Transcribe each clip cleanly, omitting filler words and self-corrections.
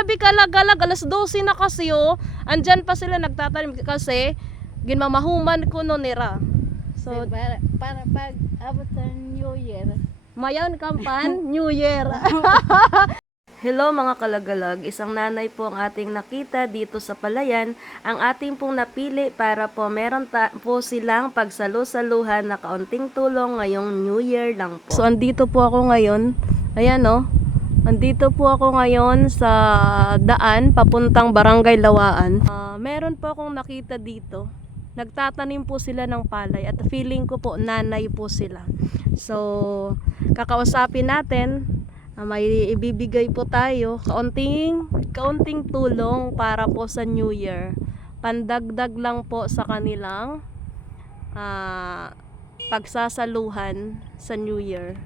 grabe kalagalag, alas 12 na kasi oh. Andyan pa sila nagtatanim kasi ginmamahuman ko no nira. So para pag abot ng New Year. mayon kampan New Year. Hello mga kalagalag, isang nanay po ang ating nakita dito sa palayan. Ang ating pong napili para po meron po silang pagsalu-saluhan na kaunting tulong ngayong New Year lang po. So andito po ako ngayon, ayan oh. Andito po ako ngayon sa daan papuntang Barangay Lawaan. Meron po akong nakita dito. Nagtatanim po sila ng palay at feeling ko po nanay po sila. So kakausapin natin. May ibibigay po tayo kaunting tulong para po sa New Year. Pandagdag lang po sa kanilang pagsasaluhan sa New Year.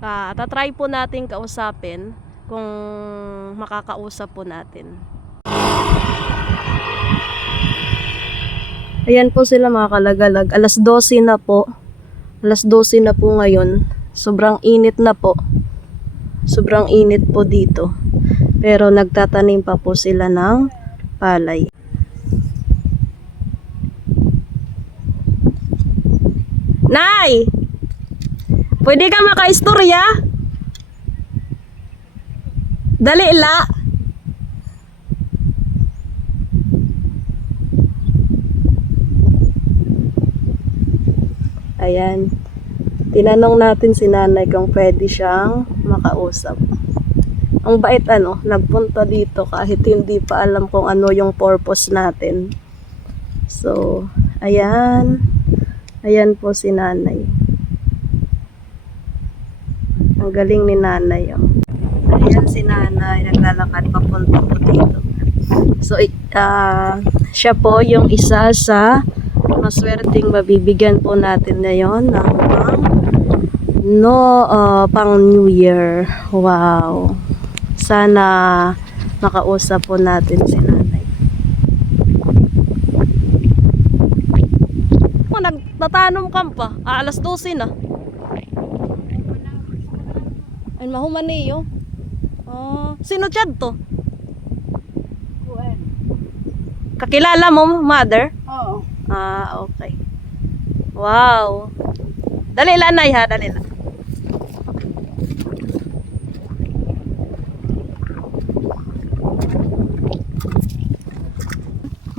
Tatry po natin kausapin kung makakausap po natin. Ayan po sila mga kalagalag. Alas 12 na po. Alas 12 na po ngayon. Sobrang init na po. Sobrang init po dito. Pero nagtatanim pa po sila ng palay. Nay! Pwede ka maka-istorya? Dali la. Ayan. Tinanong natin si nanay kung pwede siyang makausap. Ang bait nagpunta dito kahit hindi pa alam kung ano yung purpose natin. So, ayan. Ayan po si nanay. Ang galing ni nanay. Oh. Ayan si nanay, naglalakad papunta po dito. So, siya po yung isa sa maswerteng mabibigyan po natin ngayon ng pang New Year. Wow. Sana makausap po natin si nanay. Nagtatanom ka pa. Alas 12 na. Ay mahuman niyo. Sino chad to? Kakilala mo, mother? Oo. Okay. Wow. Dali lang, nay, ha? Dali lang.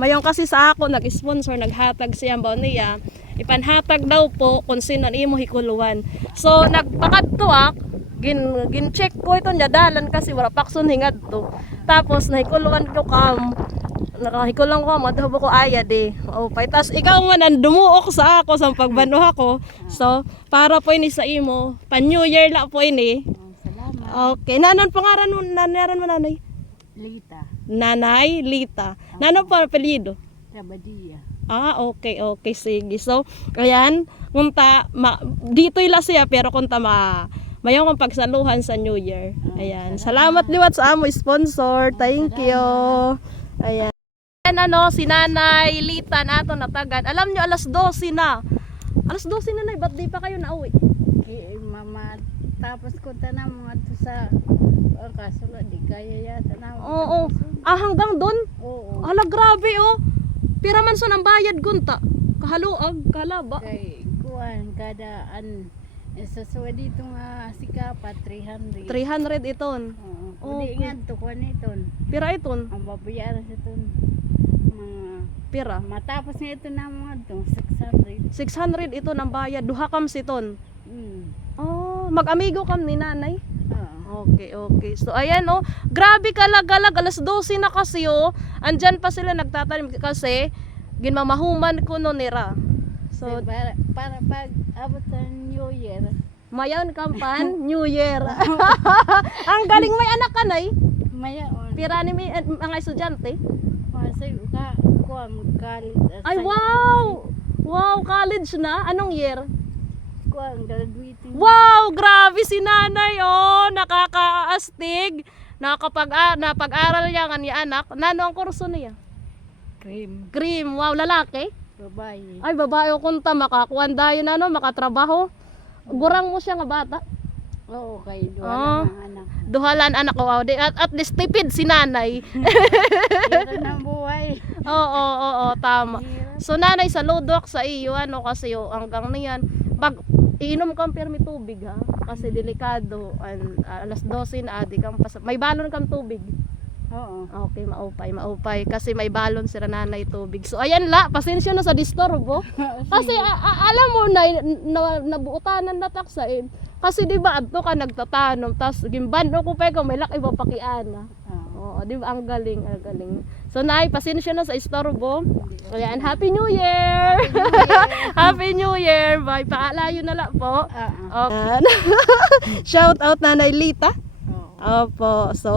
Mayon kasi sa ako, nag-sponsor, naghatag siya ba niya. Ipanhatag daw po kung sino imo hikuluan. So, nagpakadtuak, gin-check ko ito niya, dalan kasi wala pakson hingad to. Tapos, nahikuluan ko nakahikulang ko, madhubo ko ayad eh. Tapos ikaw man, dumuok sa ako sa pagbanuha ko. So, para po ini sa imo, pan New Year la po ini. Salamat. Okay, nanon pangaran mo, nanay? Lita. Nanay Lita. Nanon po apelyido? Trabadia. Okay, sige. So, ayan, dito ila siya, pero kunta mayong kong pagsaluhan sa New Year. Ayan, salamat liwat sa amo sponsor. Thank you. Ayan. Si Nanay Lita nato natagad. Alam nyo, alas 12 na. Alas 12 na, ba't di pa kayo nauwi? Mama, tapos ko na mga to sa kasula, di kaya yata na. Oo. Hanggang doon? Oo. Ala, grabe oh. Pira man so ng bayad gunta. Kahaluag, kalaba. Kay kuan kadaan. Sa dito nga sikapa 300. 300 iton. Oo. Uli nga to kuan iton. Pira iton? Ang babayaran sa iton. Pira. Matapos nga ito na mga itong 600. 600 ito ng bayad. Duha kam siton. Mm. Mag-amigo kam ni nanay. Oo. Okay. So ayan oh. Grabe kalagalag. Alas 12 na kasi oh. Andyan pa sila nagtatanim kasi ginmamahuman ko no nira. So para pag abot ng New Year. mayon kampan New Year. Ang galing, may anak ka nay. Mayaon. Pira ni mga estudyante. Masay ka kuan college. Ay wow. Wow, college na. Anong year? Kuan graduating. Wow, grabe si nanay oh. Nakakaastig. Napag-aral niya nga ni anak. Nano ang kurso niya? Cream. Wow, lalaki? Babae. Ay, babae o kunta, makakuan dayon makatrabaho. Gurang mo siya nga bata? Oo, kay Oh. duwala ng anak. Duhalan anak ko. Wow. At least tipid si nanay. Pero ng buhay. Oo, tama. Hirap. So nanay, saludok sa iyo ano kasi hanggang na yan. Iinom kang permi tubig ha. Kasi delikado. Alas 12 na adi kang may balon kang tubig. Oo. Okay, maupay. Kasi may balon si nanay tubig. So ayan la, pasensya na sa disturbo. Kasi alam mo nabuutanan na taksain. Kasi di ba adto ka nagtatanom tas gimbando ko pa ko may laki papakiana. Oo, di ba ang galing. So nay, pasensya na sa istorbo. Ayan, Happy New Year. Happy New Year. Bye. Paalayo na lang po. Oo. Okay. Shout out Nanay Lita. Oo. Opo. So